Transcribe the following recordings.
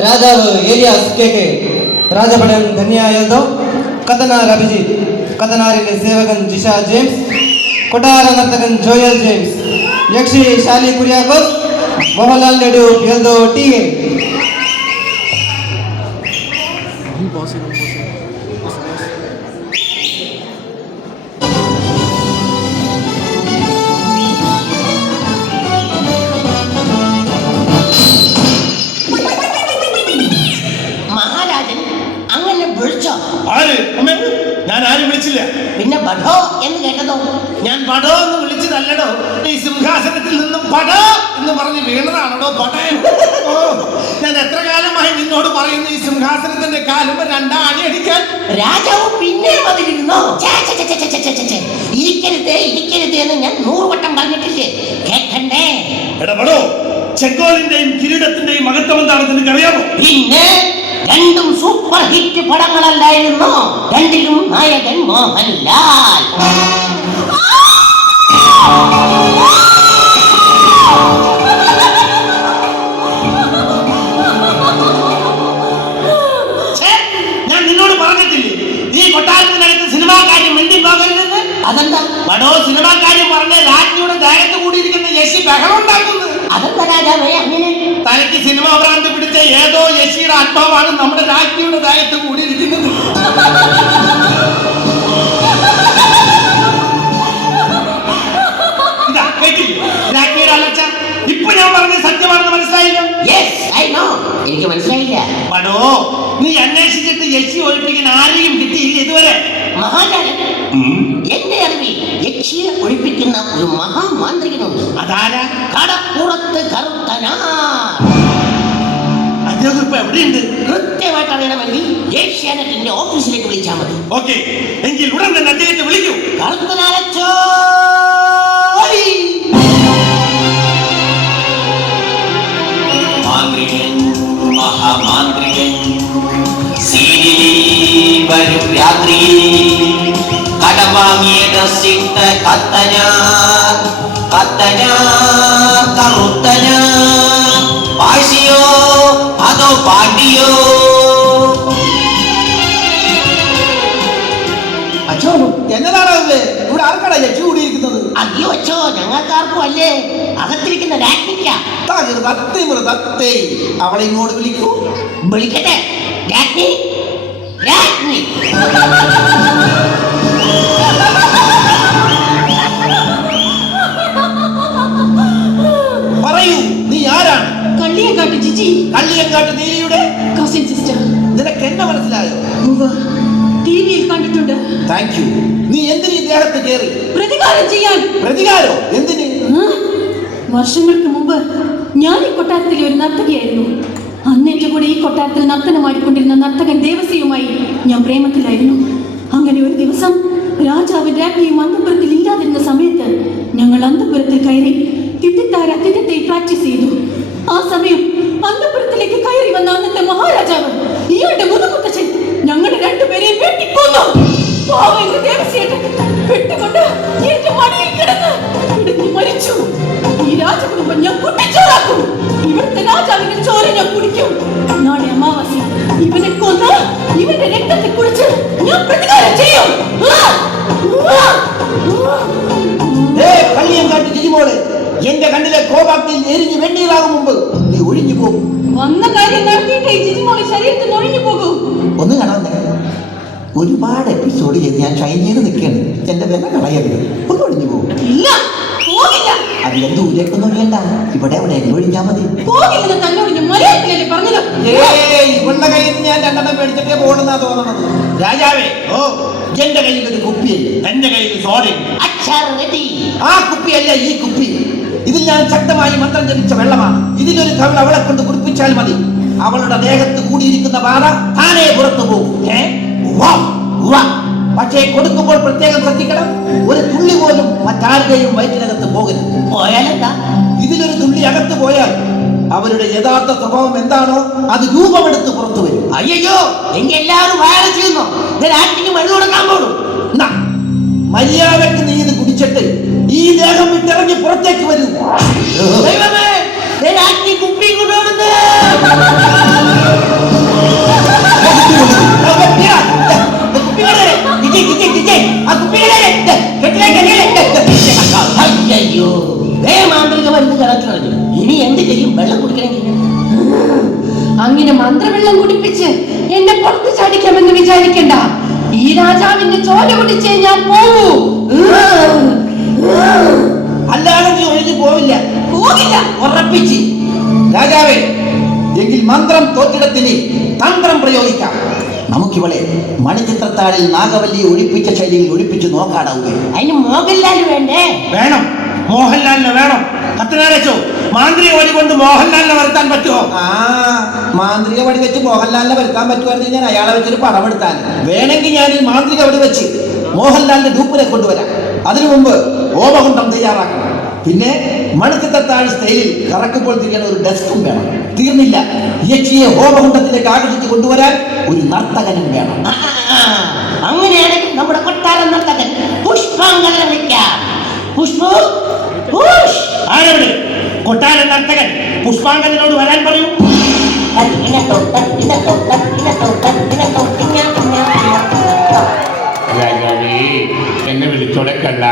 രാജാവ് ഏലിയാസ് KK, രാജഭടൻ ധന്യ യാദവ്, കത്തനാർ Abhijith, കത്തനാറിലെ സേവകൻ Jisha James, കൊട്ടാര നർത്തകൻ Joel James, യക്ഷി Shali Kuriakose, Mohanlal നെഡു Yeldho TK. ഞാൻ ആരും വിളിച്ചില്ല. പിന്നെ ബഡോ എന്ന് കേട്ടതോ? ഞാൻ ബഡോ എന്ന് വിളിച്ചതല്ലടോ, ഈ സിംഹാസനത്തിൽ നിന്നും ബഡോ എന്ന് പറഞ്ഞ് വീണതാണോ പടയം? ഓ, ഞാൻ എത്ര കാലമായി നിന്നോട് പറയുന്നു ഈ സിംഹാസനത്തിന്റെ കാലും രണ്ടാണി അടിക്കാൻ. രാജാവ് പിന്നെ വന്നിരുന്നോ? ഇരിക്കരുതേ ഇരിക്കരുതേ എന്ന് ഞാൻ 100 വട്ടം പറഞ്ഞിട്ടില്ലേ, കേൾക്കണ്ടേ? എടപെടോ, ചെങ്കോലിന്റെയും കിരീടത്തിന്റെയും മഹത്വം എന്താണെന്ന് നിനക്കറിയാമോ? പിന്നെ രണ്ടും സൂപ്പർ ഹിറ്റ് പടങ്ങളല്ലായിരുന്നു. രണ്ടിലും നായകൻ മോഹൻലാൽ. ഞാൻ നിന്നോട് പറഞ്ഞിട്ടില്ലേ ഈ കൊട്ടാരത്തിനകത്ത് സിനിമാക്കാര്യം മിണ്ടി പോകരുതെന്ന്? അതെന്താ? പടോ, സിനിമാക്കാര്യം പറഞ്ഞ രാജ്ഞിയുടെ ദേഹത്ത് കൂടിയിരിക്കുന്ന യശി ബഹളം ഉണ്ടാക്കുന്നത്. അതെന്താ രാജാവേ അങ്ങനെ? തനിക്ക് സിനിമ ഭ്രാന്ത് പിടിച്ച ഏതോ യശിയുടെ ആത്മാവാണ് നമ്മുടെ രാജ്ഞിയുടെ ദേഹത്ത് കൂടിയിരിക്കുന്നത്. ഇതാ കേട്ടില്ലേ രാജ്ഞിയുടെ അലർച്ച? ഇപ്പൊ ഞാൻ പറഞ്ഞത് സത്യമാണെന്ന് മനസ്സിലായില്ലോ? എനിക്ക് മനസ്സിലായില്ല. പടോ, നീ അന്വേഷിച്ചിട്ട് യക്ഷി ഒഴിപ്പിക്കാൻ ആരെയും കിട്ടിയില്ല ഇതുവരെ. മഹാരാജൻ, എന്റെ അറിവിൽ യക്ഷിയെ ഒഴിപ്പിക്കുന്ന ഒരു മഹാമാന്ത്രികനുണ്ട്. അതാരാ? കടപ്പുറത്ത് കറുത്തനാർ. അദ്ദേഹം ഇപ്പൊ എവിടെയുണ്ട്? കൃത്യമായിട്ട് അറിയണമെങ്കിൽ ഏഷ്യാനെറ്റിന്റെ ഓഫീസിലേക്ക് വിളിച്ചാൽ മതി. ഓക്കെ, എങ്കിൽ ഉടൻ തന്നെ അദ്ദേഹത്തെ വിളിക്കൂ. കറുത്തനാരച്ചോ, മാന്ത്രികൻ, മഹാമാന്ത്രികൻ, സീരിയലിൽ വരും രാത്രിയിൽ കടം വാങ്ങിയ രസിട്ട കത്തനാ കറുത്തനാ, പാഴ്സിയോ അതോ പാണ്ടിയോ? അച്ഛോ, എന്നതാണ് ഇവിടെ ആർക്കാണ് യക്ഷി കൂടിയിരിക്കുന്നത്? അയ്യോ അച്ഛോ, ഞങ്ങൾക്കാർക്കും അല്ലേ, അകത്തിരിക്കുന്ന രാജ്ഞിക്ക. അവളെ ഇങ്ങോട്ട് വിളിക്കൂ. വിളിക്കട്ടെ. രാജ്ഞി, രാജ്ഞി. പറയൂ, നീ ആരാണ്? കള്ളിയങ്കാട്ട് ജിജി. കള്ളിയങ്കാട്ട് നീലിയുടെ കസിൻ സിസ്റ്റർ. നിനക്ക് എന്നെ മനസ്സിലായോ? ടിവിയിൽ കണ്ടിട്ടുണ്ട്. Thank you. നീ എന്തിനീ ദേഹത്ത് കയറി? പ്രതികാരം ചെയ്യാൻ. പ്രതികാരോ? എന്തിന്? വർഷങ്ങൾക്ക് മുമ്പ് ഞാൻ ഈ കൊട്ടാരത്തിലെ ഒരു നർത്തകിയായിരുന്നു. അന്നെന്റെ കൂടെ ഈ കൊട്ടാരത്തിൽ നർത്തനമാടിക്കൊണ്ടിരുന്ന നർത്തകൻ ദേവസിയുമായി ഞാൻ പ്രേമത്തിലായിരുന്നു. അങ്ങനെ ഒരു ദിവസം രാജാവും രാജ്ഞിയും അന്തപുരത്തിൽ ഇല്ലാതിരുന്ന സമയത്ത് ഞങ്ങൾ അന്തപുരത്തിൽ കയറി തിത്തിത്തെ പ്രാക്ടീസ് ചെയ്തു. ആ സമയം അന്തപുരത്തിലേക്ക് കയറി വന്ന അന്നത്തെ മഹാരാജാവ് ഇയാളുടെ മുതുമുത്തച്ഛൻ ഞങ്ങളുടെ രണ്ടുപേരെയും വെട്ടിക്കൊന്നു. വെട്ടുകൊണ്ട് എന്റെ മടിയിൽ കിടന്ന് മരിച്ചു. ഈ രാജകുടുംബം ഞാൻ കുട്ടിച്ചോറാക്കും. ഇവിടുത്തെ രാജാവിന്റെ ചോര ഞാൻ കുടിക്കും. നാളെ അമാവാസി ഇവനെ കൊന്ന ഇവന്റെ രക്തത്തെ കുറിച്ച് ഞാൻ പ്രതികാരം ചെയ്യും. എന്റെ കണ്ണിലെ കോപാഗ്നിയിൽ എരിഞ്ഞ് വെണ്ണീറാകും മുമ്പ് നീ ഒഴിഞ്ഞു പോകും. വന്ന കാര്യം നടത്തിയിട്ട് ഈ ജിജിമോളെ ശരീരത്തിൽ നിന്ന് ഒഴിഞ്ഞു പോകൂ. ഒന്ന് കാണാൻ ഒരുപാട് എപ്പിസോഡ് ചെയ്ത് ഞാൻ ഷൈൻ ചെയ്ത് നിൽക്കുകയാണ്. എന്റെ വില കളയരുത്, ഒന്ന് ഒഴിഞ്ഞു പോകും. ഇല്ല, പോകില്ല. അതിലെ ദൂരേക്കൊന്നും ഒഴിയണ്ട, ഇവിടെ എവിടെയെങ്കിലും ഒഴിഞ്ഞാൽ മതി. പോകില്ലെന്ന് തന്നോട് ഞാൻ മലയാളത്തിലല്ലേ പറഞ്ഞത്. ഇവളുടെ കയ്യിൽ നിന്ന് ഞാൻ 2 എണ്ണം മേടിച്ചിട്ടേ പോകണമെന്നാ തോന്നണത്. രാജാവേ, ഓ, എന്റെ കയ്യിൽ ഒരു കുപ്പിയല്ല, എന്റെ കയ്യിൽ സോഡയും. ആ കുപ്പിയല്ല ഈ കുപ്പി. ഇതിൽ ഞാൻ ശക്തമായി മന്ത്രം ജപിച്ച വെള്ളമാണ്. ഇതിലൊരു കവിൾ അവളെ കൊണ്ട് കുടിപ്പിച്ചാൽ മതി. അവളുടെ ദേഹത്ത് കൂടിയിരിക്കുന്ന ബാധ താനേ പുറത്തു പോകും. പക്ഷേ കൊടുക്കുമ്പോൾ പ്രത്യേകം ശ്രദ്ധിക്കണം, ഒരു തുള്ളി പോലും മറ്റാരുടെയും വയറ്റിനകത്ത് പോകരുത്. പോയാലെന്താ? ഇതിലൊരു തുള്ളി അകത്ത് പോയാൽ അവരുടെ യഥാർത്ഥ സ്വഭാവം എന്താണോ അത് രൂപമെടുത്ത് പുറത്തു വരും. അയ്യോ, എങ്കിൽ എല്ലാവരും വയറ് ചെയ്യുന്നു. മരുന്ന് കൊടുക്കാൻ പോകണം. മര്യാദക്ക് നീ ഇത് കുടിച്ചിട്ട് ഈ ദേഹം വിട്ടിറങ്ങി പുറത്തേക്ക് വരൂ. കുപ്പി കൊണ്ടുപോകുന്നത് അങ്ങനെ മന്ത്രവെള്ളം കുടിപ്പിച്ച് എന്നെ പുറത്തു ചാടിക്കാമെന്ന് വിചാരിക്കണ്ട. ഈ രാജാവിന്റെ ചോര കുടിച്ചേ ഞാൻ പോകൂ. അല്ലാതെ നീ ഒഴിഞ്ഞു പോവില്ല. പോകില്ല. ഉറപ്പിച്ച്. രാജാവേ, എങ്കിൽ മന്ത്രം തോറ്റിടത്തിന് തന്ത്രം പ്രയോഗിക്കാം. നമുക്കിവളെ മണിച്ചിത്രത്താഴിൽ നാഗവല്ലിയെ ഒഴിപ്പിച്ച ശൈലിയിൽ ഒഴിപ്പിച്ച് നോക്കാടാവുക. അതിന് മോഹൻലാൽ വേണ്ടേ? വേണം, മോഹൻലാലിനെ വേണം. കത്തനാരച്ചോ, മാന്ത്രിക വടി കൊണ്ട് മോഹൻലാലിനെ വരുത്താൻ പറ്റുമോ? മാന്ത്രിക വടി വെച്ച് മോഹൻലാലിനെ വരുത്താൻ പറ്റുമായിരുന്നു ഞാൻ അയാളെ വെച്ചൊരു പടം എടുത്താൽ. വേണമെങ്കിൽ ഞാൻ ഈ മാന്ത്രിക വടി വെച്ച് മോഹൻലാലിന്റെ ഡൂപ്പിനെ കൊണ്ടുവരാം. അതിനു മുമ്പ് ഹോമകുണ്ഡം തയ്യാറാക്കണം. പിന്നെ മണിച്ചിത്രത്താഴ് സ്റ്റൈലിൽ കറക്കുമ്പോൾ തിരിയാൻ ഒരു ഡെസ്കും വേണം. തീർന്നില്ല, യക്ഷിയെ ഹോമകുണ്ഡത്തിലേക്ക് ആകർഷിച്ച് കൊണ്ടുവരാൻ ഒരു നർത്തകനും വേണം. അങ്ങനെയാണെങ്കിൽ നമ്മുടെ കൊട്ടാര നർത്തകൻ പുഷ്പാങ്കനെ വിളിക്കാം. പുഷ്പു, പുഷ്. ആരവിടെ? കൊട്ടാര നർത്തകൻ പുഷ്പാങ്കനോട് വരാൻ പറയൂ. രാജാവേ, എന്നെ വിളിച്ചോടെ കള്ള.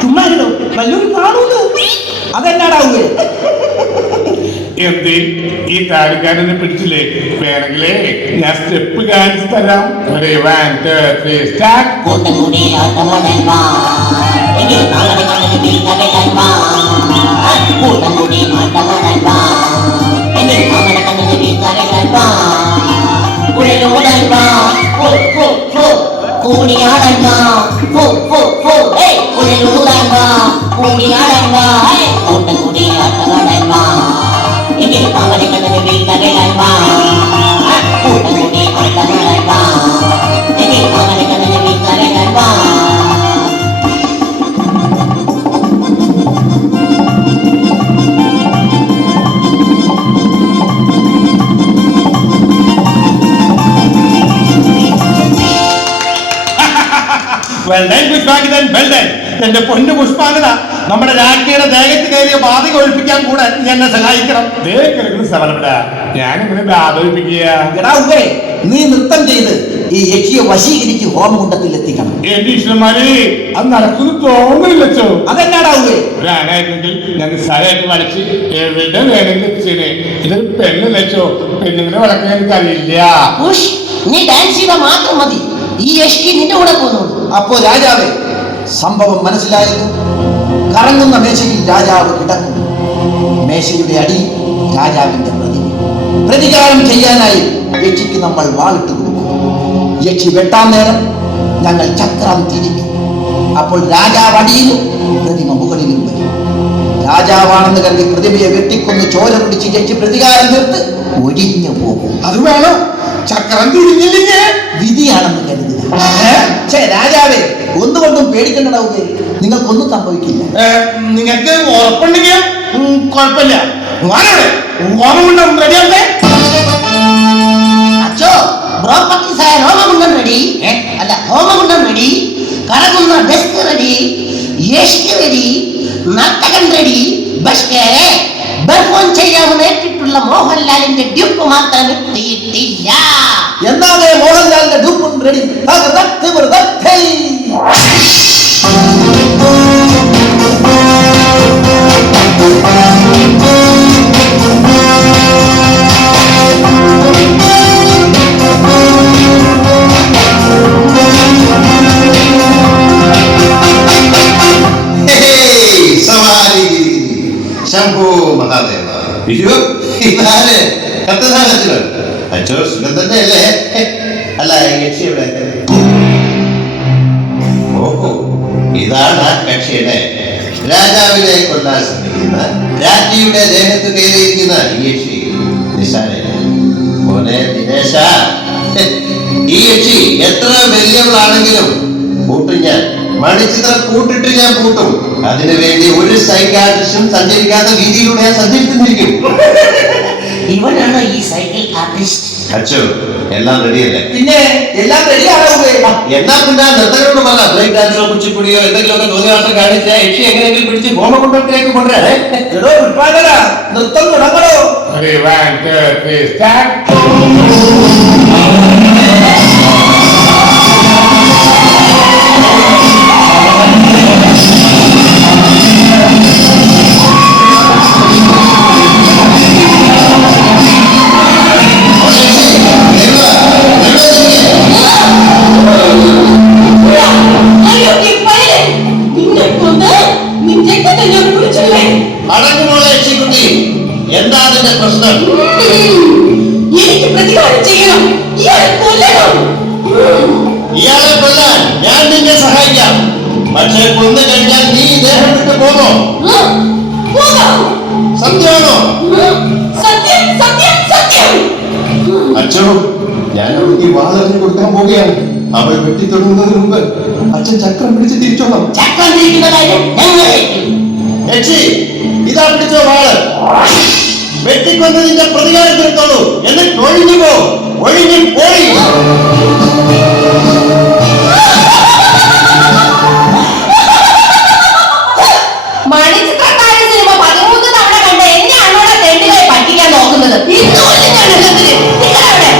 ചുമ്മാരുടോ, വല്ലൊരു കാണൂന്ന്. അതെന്നാടാവുക? എന്ത് ഈ താരക്കാരനെ പിടിച്ചില്ലേ? വേണമെങ്കിലേ ഞാൻ സ്റ്റെപ്പ് കാണിച്ചു തരാം. എന്റെ പൊന്നു പുഷ്പാങ്കത, നമ്മുടെ രാജ്ഞിയുടെ ദേഹത്ത് കയറിയ ബാധ ഒഴിപ്പിക്കാൻ കൂടെ നീ എന്നെ സഹായിക്കണം. ഞാനിങ്ങനെ ബാധ നീ നൃത്തം ചെയ്ത് ഈ യക്ഷിയെ വശീകരിച്ച് ഹോമകുണ്ഡത്തിൽ എത്തിക്കണം. എന്റെ ഈശ്വരന്മാരെ, അത് നടക്കുന്നു തോന്നുന്നില്ലച്ചോ. അതെന്നാടാവുകയെ? ഒരാനായിരുന്നെങ്കിൽ ഞാൻ നിസ്സാരമായിട്ട് വരച്ച് എവിടെ വേണമെങ്കിലും എത്തിച്ചേനെ. ഇതൊരു പെണ്ണ് ലച്ചോ, പെണ്ണുങ്ങളെ വളർത്താൻ എനിക്കറിയില്ല. പുഷ്, നീ ഡാൻസ് ചെയ്താൽ മാത്രം മതി. ഈ യക്ഷി നിന്റെ കൂടെ പോകുന്നുള്ളൂ. അപ്പോ രാജാവേ, സംഭവം മനസ്സിലായല്ലോ. കറങ്ങുന്ന മേശയിൽ രാജാവ് കിടക്കുന്നു. മേശയുടെ അടി രാജാവിന്റെ പ്രതിമ. പ്രതികാരം ചെയ്യാനായി യക്ഷിക്ക് നമ്മൾ വാളിട്ട് കൊടുക്കും. യക്ഷി വെട്ടാൻ നേരം ഞങ്ങൾ ചക്രം തിരിക്കും. അപ്പോൾ രാജാവ് അടിയിലും പ്രതിമ മുകളിലും വരും. രാജാവാണെന്ന് കരുതി പ്രതിമയെ വെട്ടിക്കൊന്ന് ചോര കുടിച്ച് യക്ഷി പ്രതികാരം തീർത്ത് ഒഴിഞ്ഞു പോകും. അത് വേണം, ചക്രം തിരിഞ്ഞില്ലേ വിധിയാണെന്ന് കരുതുക. രാജാവേ, ഒന്നുകൊണ്ടും പേടിക്കേണ്ടതാവുക. നിങ്ങൾക്കൊന്നും സംഭവിക്കില്ല. നിങ്ങൾക്ക് ഉറപ്പുണ്ടെങ്കിൽ കുഴപ്പമില്ല. റെഡിയാക്കേ. അച്ചോ, ബ്രോപ്പർട്ടീസായ ഹോമകുണ്ഡം റെഡി. അല്ല, ഹോമകുണ്ഡം റെഡി, കറങ്ങുന്ന ഡെസ്ക് റെഡി, യക്ഷി റെഡി, നർത്തകൻ റെഡി. പക്ഷേ പെർഫോം ചെയ്യാമെന്ന് ഏറ്റിട്ടുള്ള മോഹൻലാലിന്റെ ഡ്യൂപ്പ് മാത്രം എത്തിയിട്ടില്ല. എന്നാലേ മോഹൻലാലിന്റെ ഡൂപ്പും റെഡി. ശംഭോ മഹാദേവ. അയ്യോ, ഇതാര്? കത്തനാരച്ചൻ. അച്ഛോ, സുഖം തന്നെയല്ലേ? അല്ല, യക്ഷി എവിടെ? ഓഹോ, ഇതാണ് ആ കക്ഷിയുടെ രാജാവിനെ കൊല്ലാൻ ശ്രമിക്കുന്ന, രാജ്ഞിയുടെ ദേഹത്ത് കയറിയിരിക്കുന്ന ഈ യക്ഷി. നിശാനെ മോനെ ദിനേശ, ഈ യക്ഷി എത്ര വലിയവളാണെങ്കിലും കൂട്ടും ഞാൻ. മണിച്ചിത്രം കൂട്ടിട്ട് ഞാൻ കൂട്ടും. അതിനു വേണ്ടി ഒരു സൈക്കാട്രിസ്റ്റും സഞ്ചരിക്കാത്ത വീതിയിലൂടെ ഞാൻ സഞ്ചരിച്ചിരിക്കും. ഇവനാണ് ഈ സൈക്കിൾ ആർട്ടിസ്റ്റ്. അച്ഛോ, എല്ലാം റെഡിയല്ലേ? പിന്നെ എല്ലാം റെഡിയാവുക. എന്നാ പിന്നെ നൃത്തങ്ങളോട് പറഞ്ഞ ബ്രേക്ക് ഡാൻസോ കുച്ചിപ്പുടിയോ എന്തെങ്കിലുമൊക്കെ തോന്നിയാസം കാണിച്ച യക്ഷി എങ്ങനെയെങ്കിലും പിടിച്ച് ഹോമകുണ്ഡത്തിലേക്ക് കൊണ്ടുവരാ. നൃത്തം തുടങ്ങണോ? എനിക്ക് പ്രതികാരം ചെയ്യണം. ഇയാളെ കൊല്ലണം. ഇയാളെ കൊല്ലാൻ ഞാൻ നിന്നെ സഹായിക്കാം. പക്ഷേ കൊന്നു കഴിഞ്ഞാൽ നീ ഈ ദേഹം വിട്ട് പോകോ? പോകാം. സത്യമാണോ? സത്യം, സത്യം, സത്യം. അച്ഛോ, ഞാൻ അവൾക്ക് വാളറിഞ്ഞു കൊടുക്കാൻ പോവുകയാണ്. അവൾ വെട്ടിത്തൊടുങ്ങുന്നതിന് മുമ്പ് അച്ഛൻ ചക്രം പിടിച്ച് തിരിച്ചോളാം. ചക്രം തിരിക്കുന്ന കാര്യം ഞങ്ങളേറ്റു. യക്ഷി, ഇതാ പിടിച്ചോ വാള്. വെട്ടിക്കൊന്നതിന്റെ പ്രതികാരത്തിലെത്തോളൂ. എന്നിട്ട് ഒഴിഞ്ഞു പോ. ഒഴിഞ്ഞു പോയി. മണിച്ചിത്രത്താഴ് സിനിമ 13 തവണ കണ്ട എന്നെയാണോ തെണ്ടുകളെ പറ്റിക്കാൻ നോക്കുന്നത്? ഇന്നുപോലും ഞാൻ എണ്ണത്തില്. നിങ്ങളവിടെ.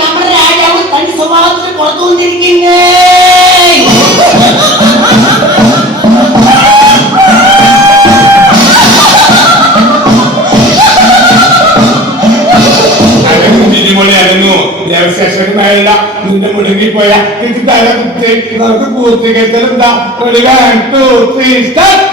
നമ്മുടെ രാജാവ് തന്റെ സ്വഭാവത്തിന് പുറത്തുകൊണ്ടിരിക്കുന്നേ. തിരുമൊഴിയായിരുന്നു ദേവശേഷനുമായുള്ള നിന്റെ മുടങ്ങിപ്പോയ തല കുത്തി നമുക്ക് പൂർത്തീകരിച്ചാൽ എന്താ? 1 2 3 സ്റ്റാർട്ട്.